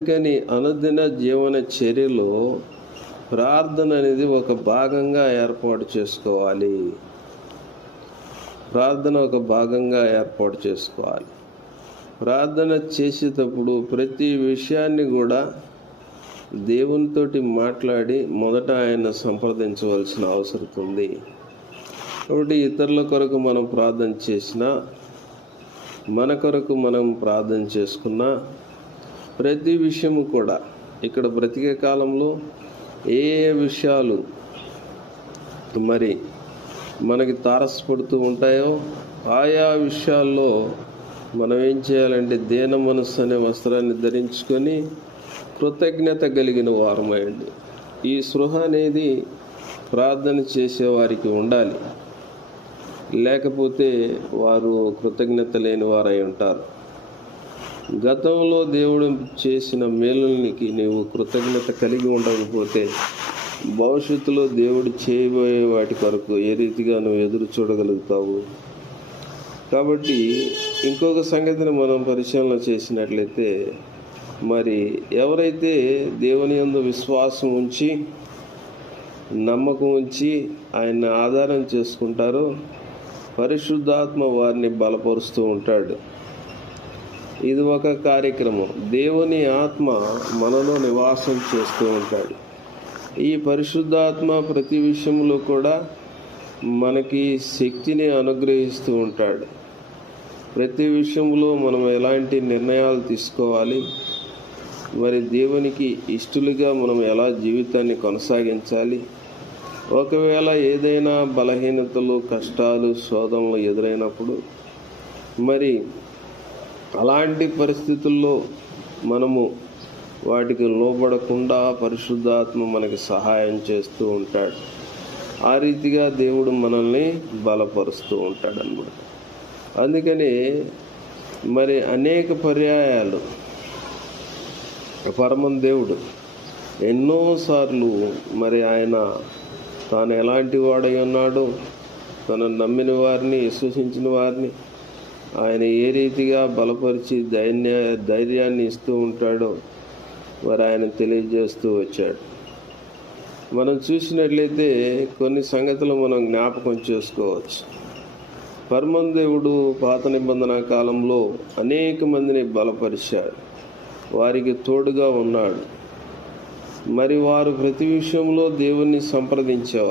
కానీ అనుదిన జీవన చర్యలో ప్రార్థన అనేది ఒక భాగంగా ఏర్పాటు చేసుకోవాలి. ప్రార్థన చేసేటప్పుడు ప్రతి విషయాన్ని కూడా దేవునితోటి మాట్లాడి మొదట ఆయన సంప్రదించవలసిన అవసరం ఉంది. కాబట్టి ఇతరుల కొరకు మనం ప్రార్థన చేసినా, మన కొరకు మనం ప్రార్థన చేసుకున్నా, ప్రతి విషయము కూడా ఇక్కడ బ్రతికే కాలంలో ఏ విషయాలు మరి మనకి తారసపడుతూ ఉంటాయో ఆయా విషయాల్లో మనం ఏం చేయాలంటే దీన మనస్సు అనే వస్త్రాన్ని ధరించుకొని కృతజ్ఞత కలిగిన వారమైంది. ఈ స్పృహ అనేది ప్రార్థన చేసేవారికి ఉండాలి. లేకపోతే వారు కృతజ్ఞత లేని వారై ఉంటారు. గతంలో దేవుడు చేసిన మేలునికి నీవు కృతజ్ఞత కలిగి ఉండకపోతే భవిష్యత్తులో దేవుడు చేయబోయే వాటి కొరకు ఏ రీతిగా నువ్వు ఎదురు చూడగలుగుతావు? కాబట్టి ఇంకొక సంగతిని మనం పరిశీలన చేసినట్లయితే, మరి ఎవరైతే దేవుని యందు విశ్వాసం ఉంచి నమ్మకం ఉంచి ఆయన ఆధారం చేసుకుంటారో పరిశుద్ధాత్మ వారిని బలపరుస్తూ ఉంటాడు. ఇది ఒక కార్యక్రమం. దేవుని ఆత్మ మనలో నివాసం చేస్తూ ఉంటాడు. ఈ పరిశుద్ధాత్మ ప్రతి విషయంలో కూడా మనకి శక్తిని అనుగ్రహిస్తూ ఉంటాడు. ప్రతి విషయంలో మనం ఎలాంటి నిర్ణయాలు తీసుకోవాలి, మరి దేవునికి ఇష్టలుగా మనం ఎలా జీవితాన్ని కొనసాగించాలి, ఒకవేళ ఏదైనా బలహీనతలు, కష్టాలు, శోధనలు ఎదురైనప్పుడు మరి అలాంటి పరిస్థితుల్లో మనము వాటికి లోబడకుండా పరిశుద్ధాత్మ మనకి సహాయం చేస్తూ ఉంటాడు. ఆ రీతిగా దేవుడు మనల్ని బలపరుస్తూ ఉంటాడు అన్నమాట. అందుకని మరి అనేక పర్యాయాలు పరమ దేవుడు ఎన్నోసార్లు మరి ఆయన తాను ఎలాంటి వాడై ఉన్నాడో, తను నమ్మిన వారిని, విశ్వసించిన వారిని ఆయన ఏ రీతిగా బలపరిచి ధైర్యాన్ని ఇస్తూ ఉంటాడో మరి ఆయన తెలియజేస్తూ వచ్చాడు. మనం చూసినట్లయితే కొన్ని సంగతులు మనం జ్ఞాపకం చేసుకోవచ్చు. పరమదేవుడు పాత నిబంధన కాలంలో అనేక మందిని బలపరిచాడు, వారికి తోడుగా ఉన్నాడు. మరి వారు ప్రతి విషయంలో దేవుణ్ణి సంప్రదించేవారు.